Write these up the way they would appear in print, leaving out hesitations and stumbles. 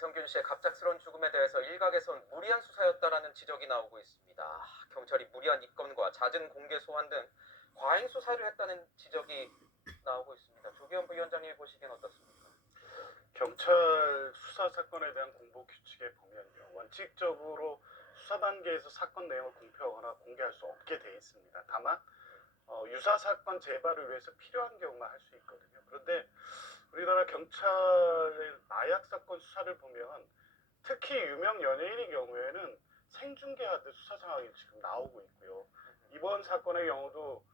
이성균 씨의 갑작스러운 죽음에 대해서 일각에선 무리한 수사였다라는 지적이 나오고 있습니다. 경찰이 무리한 입건과 잦은 공개 소환 등 과잉 수사를 했다는 지적이 나오고 있습니다. 조기현 부위원장님이 보시기엔 어떻습니까? 경찰 수사 사건에 대한 공보 규칙에 보면요, 원칙적으로 수사 단계에서 사건 내용을 공표하거나 공개할 수 없게 돼 있습니다. 다만 유사 사건 재발을 위해서 필요한 경우만 할 수 있거든요. 그런데 우리나라 경찰의 마약 사건 수사를 보면 특히 유명 연예인의 경우에는 생중계하듯 수사 상황이 지금 나오고 있고요. 이번 사건의 경우도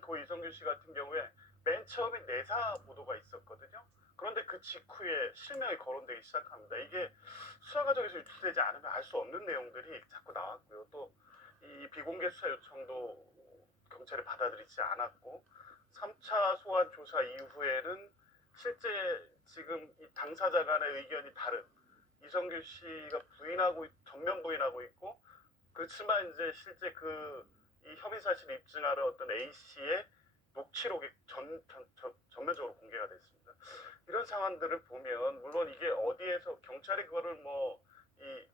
고 이성균 씨 같은 경우에 맨 처음에 내사 보도가 있었거든요. 그런데 그 직후에 실명이 거론되기 시작합니다. 이게 수사 과정에서 유출되지 않으면 알 수 없는 내용들이 자꾸 나왔고요. 또 이 비공개 수사 요청도 경찰이 받아들이지 않았고 3차 소환 조사 이후에는 실제 지금 이 당사자 간의 의견이 다른 이성균 씨가 전면 부인하고 있고, 그렇지만 이제 실제 이 협의 사실을 입증하는 어떤 A 씨의 녹취록이 전면적으로 공개가 됐습니다. 이런 상황들을 보면 물론 이게 어디에서 경찰이 그거를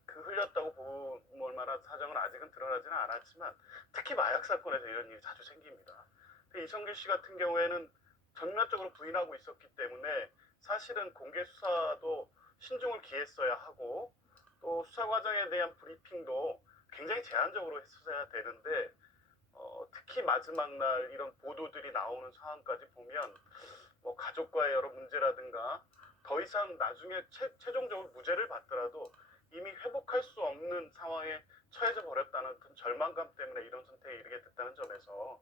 흘렸다고 볼 만한 사정은 아직은 드러나지는 않았지만 특히 마약 사건에서 이런 일이 자주 생깁니다. 근데 이성균 씨 같은 경우에는 전면적으로 부인하고 있었기 때문에 사실은 공개 수사도 신중을 기했어야 하고, 또 수사 과정에 대한 브리핑도 굉장히 제한적으로 했어야 되는데 특히 마지막 날 이런 보도들이 나오는 상황까지 보면 가족과의 여러 문제라든가 더 이상 나중에 최종적으로 무죄를 받더라도 이미 회복할 수 없는 상황에 처해져 버렸다는 그 절망감 때문에 이런 선택에 이르게 됐다는 점에서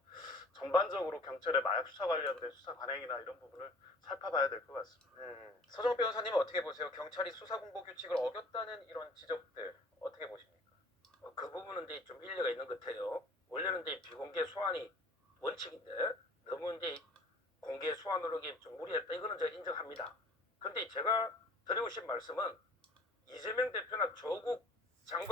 전반적으로 경찰의 마약 수사 관련된 수사 관행이나 이런 부분을 살펴봐야 될 것 같습니다. 서정욱 변호사님은 어떻게 보세요? 경찰이 수사 공보 규칙을 어겼다는 이런 지적들 어떻게 보십니까? 그 부분은 이제 좀 일리가 있는 것 같아요. 원래는 이제 비공개 소환이 원칙인데 너무 이제 공개 소환으로 좀 무리했다, 이거는 제가 인정합니다. 근데 제가 드리고 싶은 말씀은 이재명 대표나 조국 장관